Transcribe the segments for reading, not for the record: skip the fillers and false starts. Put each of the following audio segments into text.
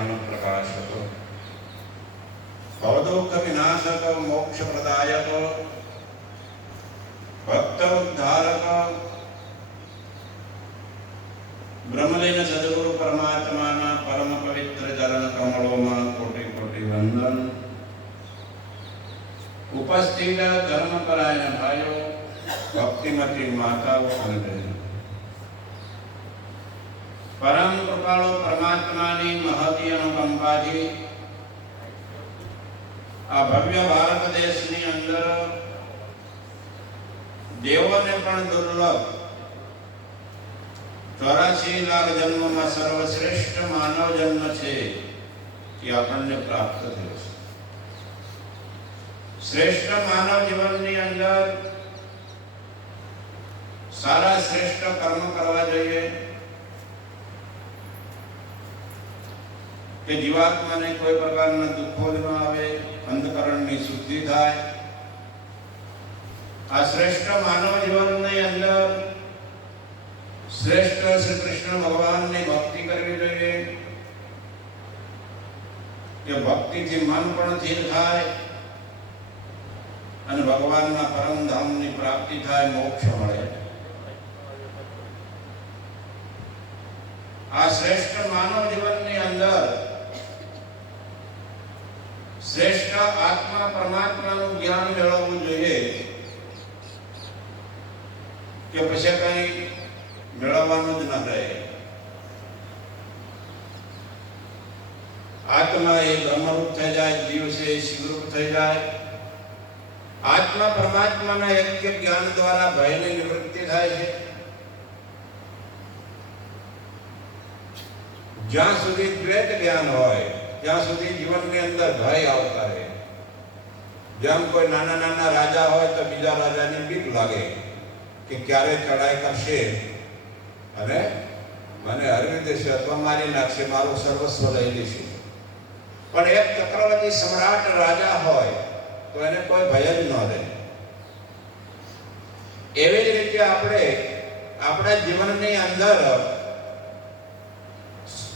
ज्ञान प्रकाशक भवदुःख विनाशक मोक्ष प्रदायक भक्त उद्धारक ब्रह्मलीन सद्गुरु परमात्मा परम पवित्र चरण कमलों में कोटि कोटि वंदन। उपस्थित धर्मपरायण भाइयों, भक्तिमती माताओं और बहनों, परम कृपाळु परमात्मानी महती अनुकंपाथी आ भव्य भारत देशनी अंदर देवोने पण दुर्लभ 84 लाख जन्म में सर्वश्रेष्ठ मानव जन्म छे कि आपने प्राप्त थयो छे। श्रेष्ठ मानव जीवन अंदर सारा श्रेष्ठ कर्म करवा जोईए कि जीवात्मा ने कोई प्रकार दुखो न आवे, अंतकरण की शुद्धि थाय। आ श्रेष्ठ मानव जीवन अंदर श्रेष्ठ श्री कृष्ण भगवान ने भक्ति करवी जोईए कि भक्ति थी मन पण स्थिर थाय अने भगवान ना परम धाम नी प्राप्ति थाय, मोक्ष मळे। आ श्रेष्ठ मानव जीवन नी अंदर श्रेष्ठ आत्मा परमात्मा नु ज्ञान मेळवવું જોઈએ કે પછી કઈ મેળવવાનું જ ન રહે। આત્મા એ બ્રહ્મરૂપ થઈ જાય, જીવ છે શિવરૂપ થઈ જાય। આત્મા પરમાત્માના એક્ય જ્ઞાન દ્વારા ભયની નિવૃત્તિ થાય છે। જ્યાં સુધી દ્વૈત જ્ઞાન હોય ત્યાં સુધી જીવનની અંદર ભય આવતા રહે। જેમ કોઈ નાના નાના રાજા હોય તો બીજા રાજાની બીક લાગે કે ક્યારે ચડાઈ કરશે અને મને હરવી દેશે અથવા મારી નાખશે, મારું સર્વસ્વ લઈ લેશે। પણ એક ચક્રવર્તી સમ્રાટ રાજા હોય તો એને કોઈ ભય જ ન રહે। એવી જ રીતે આપણે આપણા જીવનની અંદર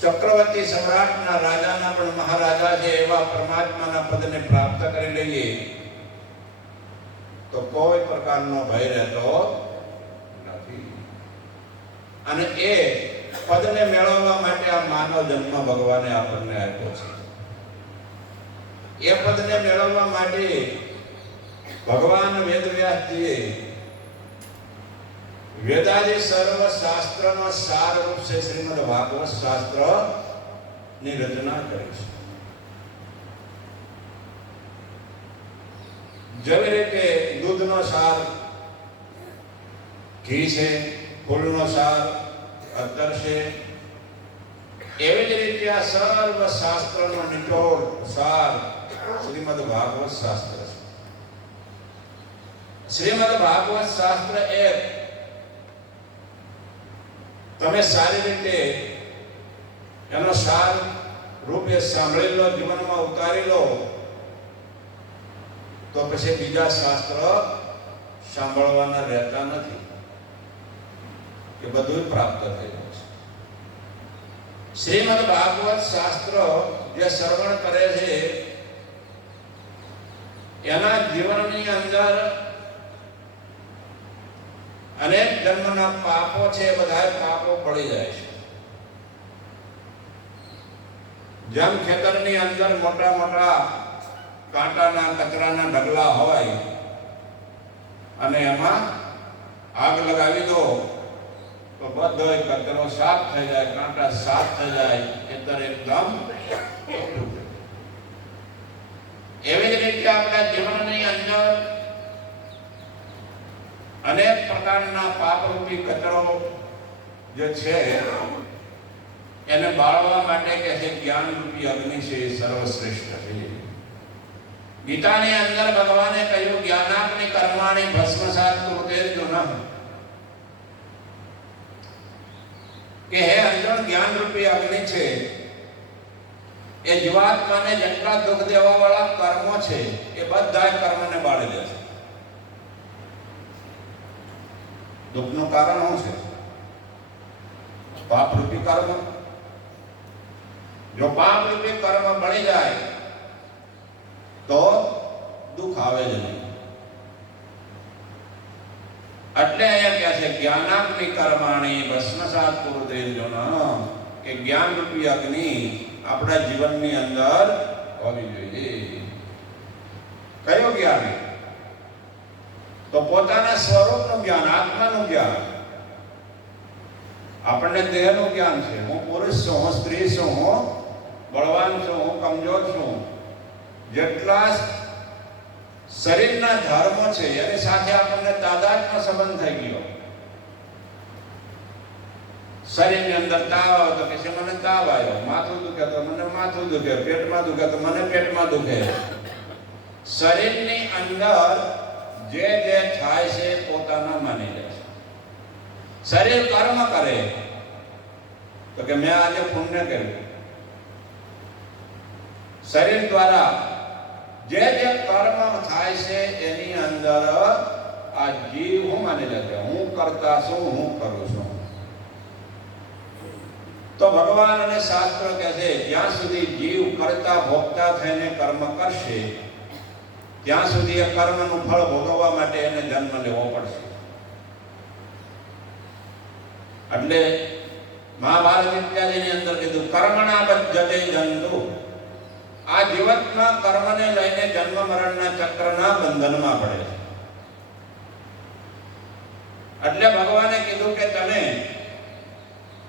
चक्रवर्ती सम्राटना राजाना पण महाराजा जे एवा परमात्माना पदने प्राप्त करी लईए तो कोई प्रकारनो भय रहतो नथी। अने ए पदने मेळववा माटे आ मानव जन्म भगवाने आपणे आप्यो छे। ए पदने मेळववा माटे भगवान वेदव्यासजीए वेदादि सर्व शास्त्र नो सार रूप से श्रीमद् भागवत शास्त्र ની રચના કરી છે। જેવી રીતે દૂધનો સાર ઘી છે, ફૂલનો સાર અત્તર છે, એવી જ રીતે આ સર્વ શાસ્ત્રનો નિચોડ સાર શ્રીમદ્ ભાગવત શાસ્ત્ર છે। શ્રીમદ્ ભાગવત શાસ્ત્ર એક તમે સારી રીતે એનો સાર રૂપે સાંભળી લો, જીવનમાં ઉતારી લો તો પછી બીજા શાસ્ત્ર સાંભળવાના રહેતા નથી કે બધું પ્રાપ્ત થઈ જાય છે। શ્રીમદ્ ભાગવત શાસ્ત્ર જે શ્રવણ કરે છે એના જીવનની અંદર अनेक जन्मना पापो छे, बधाय पापो पड़ी जाय छे। जम खेतरनी अंदर मोटा मोटा कांटाना कचराना ढगला होय अने एमां आग लगावी दो तो बधोय कचरो साफ थई जाय, कांटा साफ थई जाय, खेतर एकदम एवी ज रीते आपणा जीवननी अंदर अनेक प्रकारना पाप रूपी कचरो जो छे एने बाळवा माटे के छे ज्ञान रूपी अग्नि छे सर्वश्रेष्ठ छे। गीताने अंदर भगवाने कह्युं ज्ञानाग्नि कर्माणि भस्मसात् कुरुतेर्जुनः के हे अर्जुन ज्ञान रूपी अग्नि छे ए जीवात्माने जेटला दुख देवा वाळा कर्मो छे ए बधाय कर्मने बाळी दे छे। दुखનું કારણ શું છે? પાપ રૂપી કર્મ। જો પાપ રૂપી કર્મ બળી જાય તો દુઃખ આવે જ નહીં. એટલે અહીંયા કહે છે જ્ઞાનાગ્નિ કર્માણી ભસ્મસાત કુરુતે અર્જુન, કે જ્ઞાન રૂપી અગ્નિ આપણા જીવનની અંદર હોવી જોઈએ. કયો જ્ઞાન? તો પોતાના સ્વરૂપનું જ્ઞાન, આત્માનું જ્ઞાન. આપણને દેહનું જ્ઞાન છે, હું પુરુષ છું, હું સ્ત્રી છું, હું બળવાન છું, હું કમજોર છું. જેટલા શરીરના ધર્મો છે એની સાથે આપણને તાદાત્મ્ય સંબંધ થઈ ગયો. શરીરની અંદર તાવ આવે તો કે મને તાવ આવ્યો, માથું દુખે તો મને માથું દુખે, પેટમાં દુખે તો મને પેટમાં દુખે. શરીરની અંદર જે જે થાય છે પોતાના માની લે છે. શરીર કર્મ કરે તો કે મેં આજે પુણ્ય કર્યું. શરીર દ્વારા જે જે કર્મ થાય છે એની અંદર આ જીવ હું માની લે છે, હું કરતા છું, હું કરું છું. તો ભગવાન અને શાસ્ત્ર કહે છે જ્યાં સુધી જીવ કરતા ભોગતા થઈને કર્મ કરશે ત્યાં સુધી એ કર્મનું ફળ ભોગવવા માટે એને જન્મ લેવો પડશે. એટલે મહાભારત ઇત્યાદિની અંદર કીધું કર્મણા બદ્ધતે જંતુ. આ જીવનમાં કર્મને લઈને જન્મ મરણના ચક્રના બંધનમાં પડે છે. એટલે ભગવાને કીધું કે તમે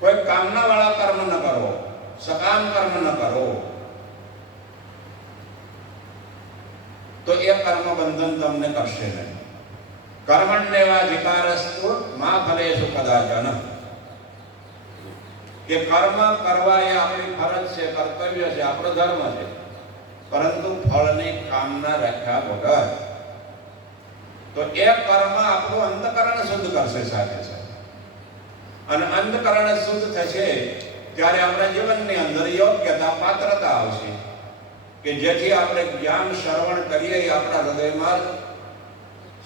કોઈ કામના વાળા કર્મ ન કરો, સકામ કર્મ ન કરો, તો એ કર્મ બંધન તમને કરશે નહીં. કર્મણ્યેવાધિકારસ્તુ મા ફલેષુ કદાચન. કે કર્મ કરવા એ આપણી ફરજ છે, કર્તવ્ય છે, આપણો ધર્મ છે, પરંતુ ફળની કામના રાખ્યા વગર. તો એ કર્મ આપણું અંતકરણ શુદ્ધ કરશે સાથે સાથે. અને અંતકરણ શુદ્ધ થશે ત્યારે આપણા જીવનની અંદર યોગ્યતા, પાત્રતા આવશે કે જેથી આપણે જ્ઞાન શ્રવણ કરીએ એ આપણા હૃદયમાં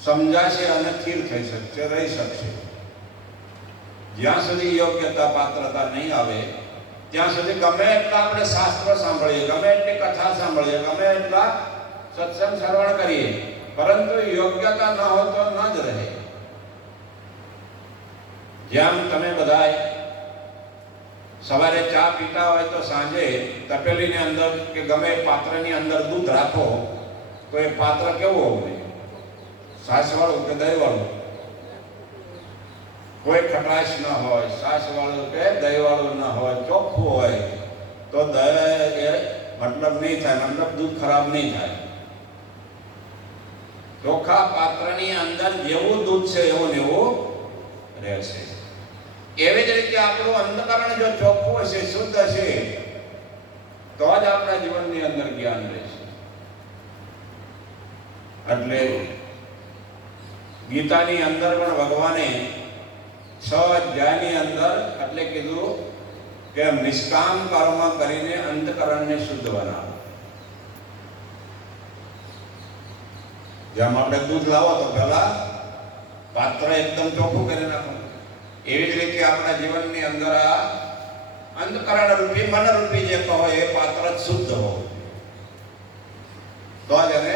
સમજાશે અને સ્થિર થઈ શકશે, રહી શકશે. જ્યાં સુધી યોગ્યતા, પાત્રતા નહીં આવે ત્યાં સુધી ગમે એટલા આપણે શાસ્ત્ર સાંભળીએ, ગમે એટલી કથા સાંભળીએ, ગમે એટલા સત્સંગ શ્રવણ કરીએ, પરંતુ યોગ્યતા ન હોય તો ન જ રહે. જેમ તમે બધા સવારે ચા પીતા હોય તો સાંજે તપેલીની અંદર કે ગમે પાત્રની અંદર દૂધ રાખો તો એ પાત્ર કેવું હોવું જોઈએ? છાશવાળું કે દહીંવાળું? કોઈ ખટાશ ન હોય, છાશવાળું કે દહીંવાળું ન હોય, ચોખ્ખું હોય તો દહીં એ મતલબ નહીં થાય, મતલબ દૂધ ખરાબ નહીં થાય. ચોખ્ખા પાત્રની અંદર જેવું દૂધ છે એવું ને એવું રહેશે. એવી જ રીતે આપણું અંતકરણ જો ચોખ્ખું હશે, શુદ્ધ હશે, તો જ આપણા જીવનની અંદર જ્ઞાન રહેશે. એટલે ગીતાની અંદર પણ ભગવાને 6 અધ્યાયની અંદર એટલે કીધું કે નિષ્કામ કર્મ કરીને અંતકરણને શુદ્ધ બનાવો. જેમ આપણે દૂધ લાવો તો પહેલા પાત્ર એકદમ ચોખ્ખું કરી નાખો, એવી જ રીતે આપણા જીવનની અંદર આ અંતકરણ રૂપી, મન રૂપી જે કહો એ પાત્ર શુદ્ધ હોવું, તો જ એને